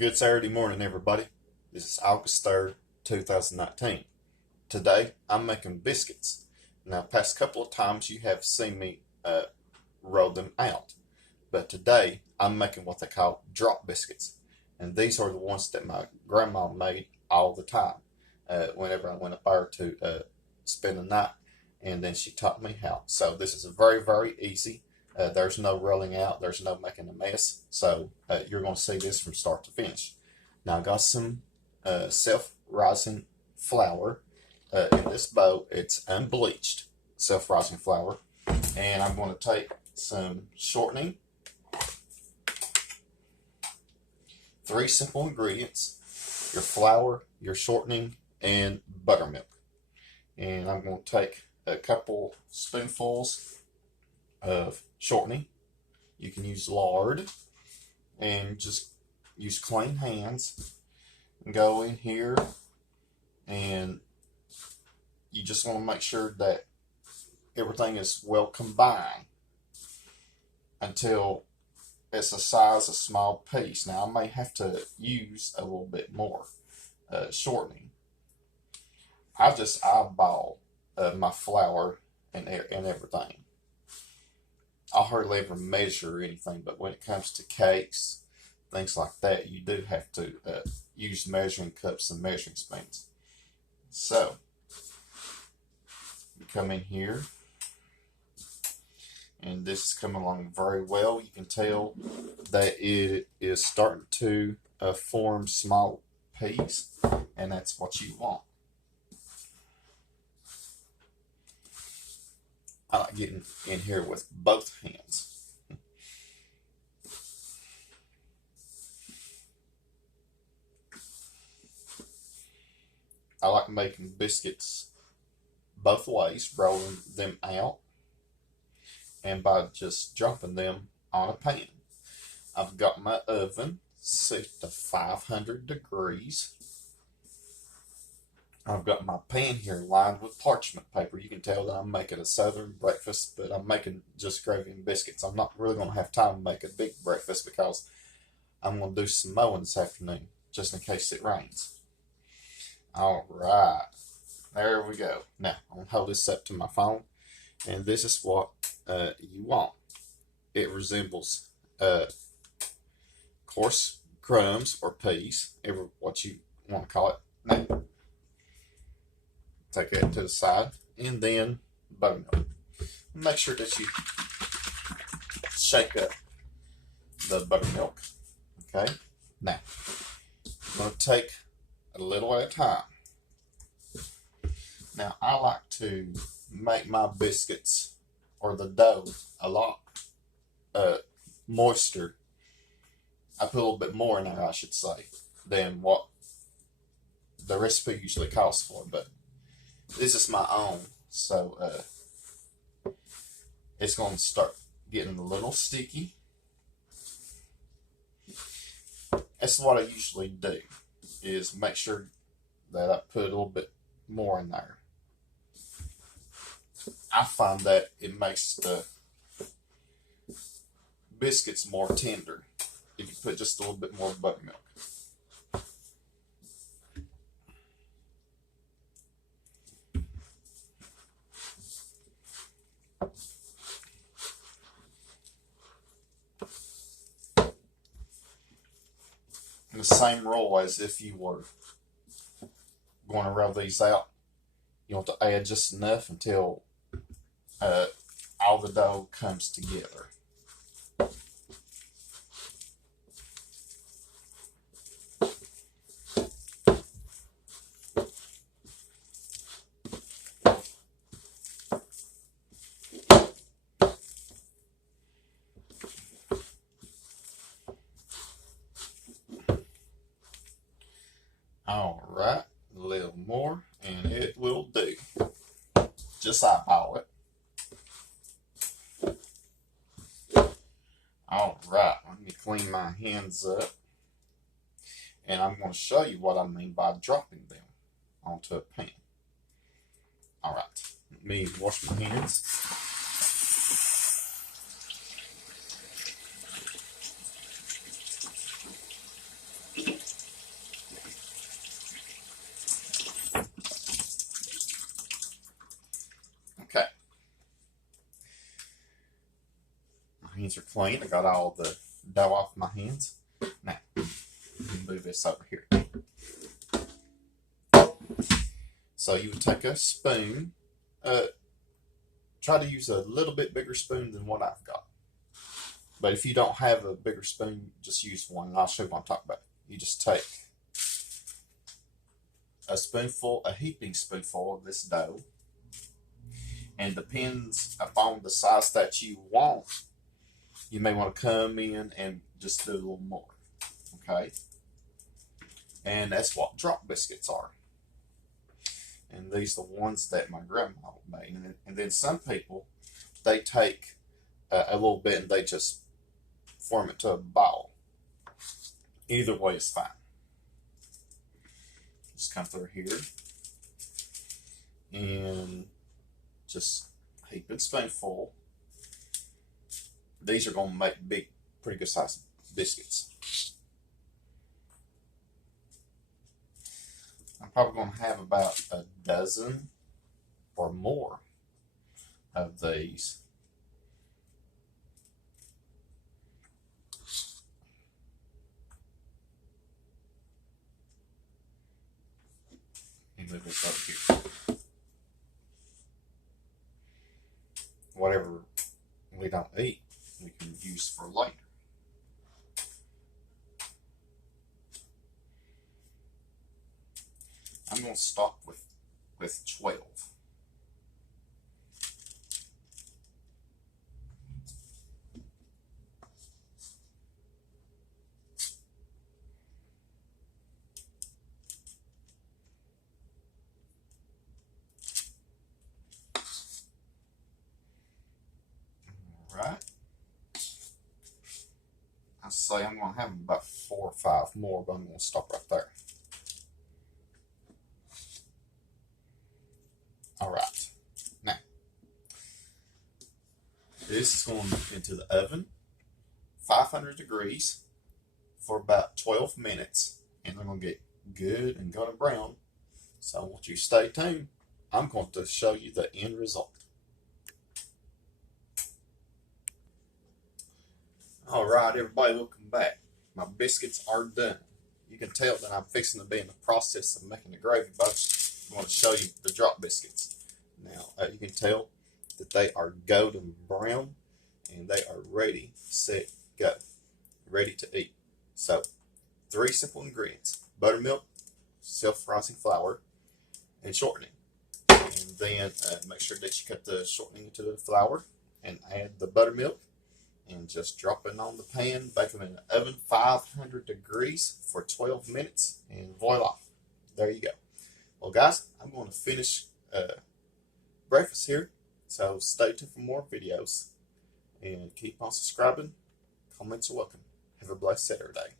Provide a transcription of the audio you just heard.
Good Saturday morning, everybody. This is August 3rd, 2019. Today, I'm making biscuits. Now, past couple of times you have seen me roll them out. But today, I'm making what they call drop biscuits. And these are the ones that my grandma made all the time whenever I went up there to spend the night. And then she taught me how. So this is very, very easy. There's no rolling out. There's no making a mess. So you're going to see this from start to finish. Now I got some self-rising flour in this bowl. It's unbleached self-rising flour. And I'm going to take some shortening. 3 simple ingredients. Your flour, your shortening, and buttermilk. And I'm going to take a couple spoonfuls of shortening. You can use lard and just use clean hands and go in here, and you just want to make sure that everything is well combined until it's the size of a small piece. Now I may have to use a little bit more shortening. I just eyeball my flour and everything. I hardly ever measure anything, but when it comes to cakes, things like that, you do have to use measuring cups and measuring spoons. So, you come in here, and this is coming along very well. You can tell that it is starting to form small peas, and that's what you want. I like getting in here with both hands. I like making biscuits both ways, rolling them out, and by just dropping them on a pan. I've got my oven set to 500 degrees. I've got my pan here lined with parchment paper. You can tell that I'm making a southern breakfast, but I'm making just gravy and biscuits. I'm not really going to have time to make a big breakfast because I'm going to do some mowing this afternoon, just in case it rains. All right, there we go. Now, I'm going to hold this up to my phone, and this is what you want. It resembles coarse crumbs or peas, what you want to call it. Now, take that to the side, and then buttermilk. Make sure that you shake up the buttermilk. Okay? Now, I'm going to take a little at a time. Now, I like to make my biscuits, or the dough, a lot moister. I put a little bit more in there, I should say, than what the recipe usually calls for, but this is my own, so it's going to start getting a little sticky. That's what I usually do, is make sure that I put a little bit more in there. I find that it makes the biscuits more tender if you put just a little bit more buttermilk. The same roll as if you were going to roll these out. You want to add just enough until all the dough comes together. All right, a little more, and it will do. Just eyeball it. All right, let me clean my hands up, and I'm going to show you what I mean by dropping them onto a pan. All right, let me wash my hands. hands are clean. I got all the dough off my hands. Now, let me move this over here. So you would take a spoon. Try to use a little bit bigger spoon than what I've got. But if you don't have a bigger spoon, just use one, and I'll show you what I'm talking about. You just take a heaping spoonful of this dough, and depends upon the size that you want, you may want to come in and just do a little more, okay? And that's what drop biscuits are. And these are the ones that my grandma made. And then some people, they take a little bit and they just form it to a ball. Either way is fine. Just come through here and just heap and spoonful. These are going to make pretty good sized biscuits. I'm probably going to have about a dozen or more of these. And move this over here. Whatever we don't eat, we can use for later. I'm going to start with 12. Right. I say I'm going to have about 4 or 5 more, but I'm going to stop right there. All right. Now, this is going into the oven, 500 degrees, for about 12 minutes, and they're going to get good and golden brown. So I want you to stay tuned. I'm going to show you the end result. All right, everybody, welcome back. My biscuits are done. You can tell that I'm fixing to be in the process of making the gravy, but I want to show you the drop biscuits. Now, you can tell that they are golden brown, and they are ready, set, go. Ready to eat. So, 3 simple ingredients: buttermilk, self-rising flour, and shortening. And then make sure that you cut the shortening into the flour and add the buttermilk. And just drop it on the pan, bake them in the oven, 500 degrees for 12 minutes, and voila, there you go. Well, guys, I'm going to finish breakfast here, so stay tuned for more videos, and keep on subscribing. Comments are welcome. Have a blessed Saturday.